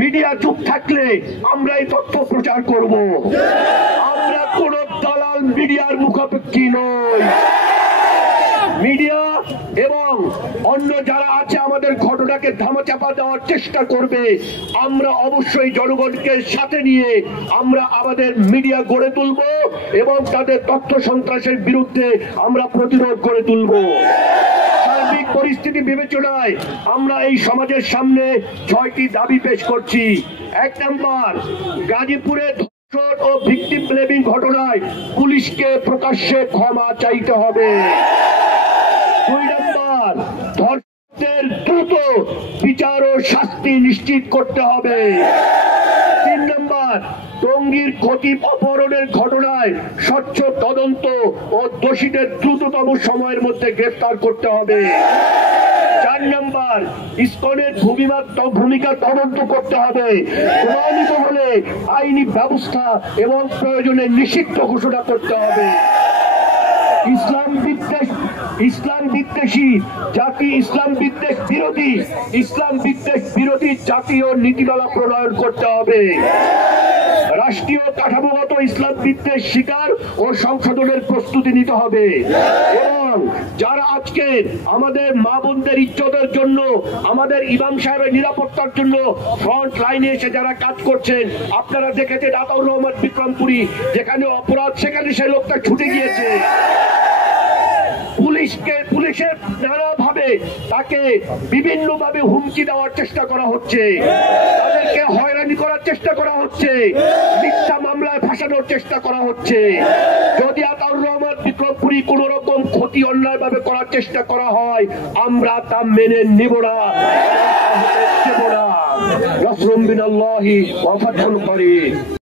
Media চুপ থাকলে আমরা এই তথ্য প্রচার করব। আমরা কোন দালাল মিডিয়ার মুখাপেক্ষী নই। মিডিয়া এবং অন্য যারা আছে আমাদের ঘটনাকে ধামাচাপা দেওয়ার চেষ্টা করবে, আমরা অবশ্যই জনগণকে সাথে নিয়ে আমরা আমাদের মিডিয়া গড়ে তুলব এবং তাদের তথ্য সন্ত্রাসের বিরুদ্ধে আমরা প্রতিরোধ গড়ে তুলব। সার্বিক পরিস্থিতি বিবেচনায় আমরা এই সমাজের সামনে 6টি দাবি পেশ করছি। 1 নম্বর, গাজীপুরে ধর্ষণ ও ভিকটিম ব্লেমিং ঘটনায় পুলিশকে প্রকাশ্যে ক্ষমা চাইতে হবে। 2 নম্বর, ধর্ষকদের দ্রুত বিচার ও শাস্তি নিশ্চিত করতে হবে। 3 নম্বর, টঙ্গীর খতিব অপহরণের ঘটনায় স্বচ্ছ তদন্ত ও দোষীদের দ্রুততম সময়ের মধ্যে গ্রেফতার করতে হবে। 4 নম্বর, ইসকনের ভূমিকা তদন্ত করতে হবে, প্রমাণিত হলে আইনি ব্যবস্থা এবং প্রয়োজনে নিষিদ্ধ ঘোষণা করতে হবে। ইসলাম বিদ্বেষী জাতি, ইসলাম বিরোধী জাতীয় নীতিমালা প্রণয়ন করতে হবে। রাষ্ট্রীয় কাঠামোগত ইসলাম বিদ্বেষ শিকার ও সংশোধনের প্রস্তুতি নিতে হবে। এবং যারা আজকে আমাদের মা বোনদের ইজ্জতের জন্য, আমাদের ইমাম সাহেবের নিরাপত্তার জন্য ফ্রন্ট লাইনে এসে যারা কাজ করছেন, আপনারা দেখেছেন আতাউর রহমান বিক্রমপুরী, যেখানে অপরাধ সেখানে সেই লোকটা ছুটে গিয়েছে। পুলিশের নানাভাবে তাকে বিভিন্নভাবে হুমকি দেওয়ার চেষ্টা করা হচ্ছে, তাদেরকে হয়রানি করার চেষ্টা করা হচ্ছে, মিথ্যা মামলায় ফাঁসানোর চেষ্টা করা হচ্ছে। যদি আতাউর রহমান বিক্রমপুরী কোন রকম ক্ষতি অন্যায় ভাবে করার চেষ্টা করা হয়, আমরা তা মেনে নিব না। নাসরুম মিনাল্লাহি ওয়া ফাতহুন করিম।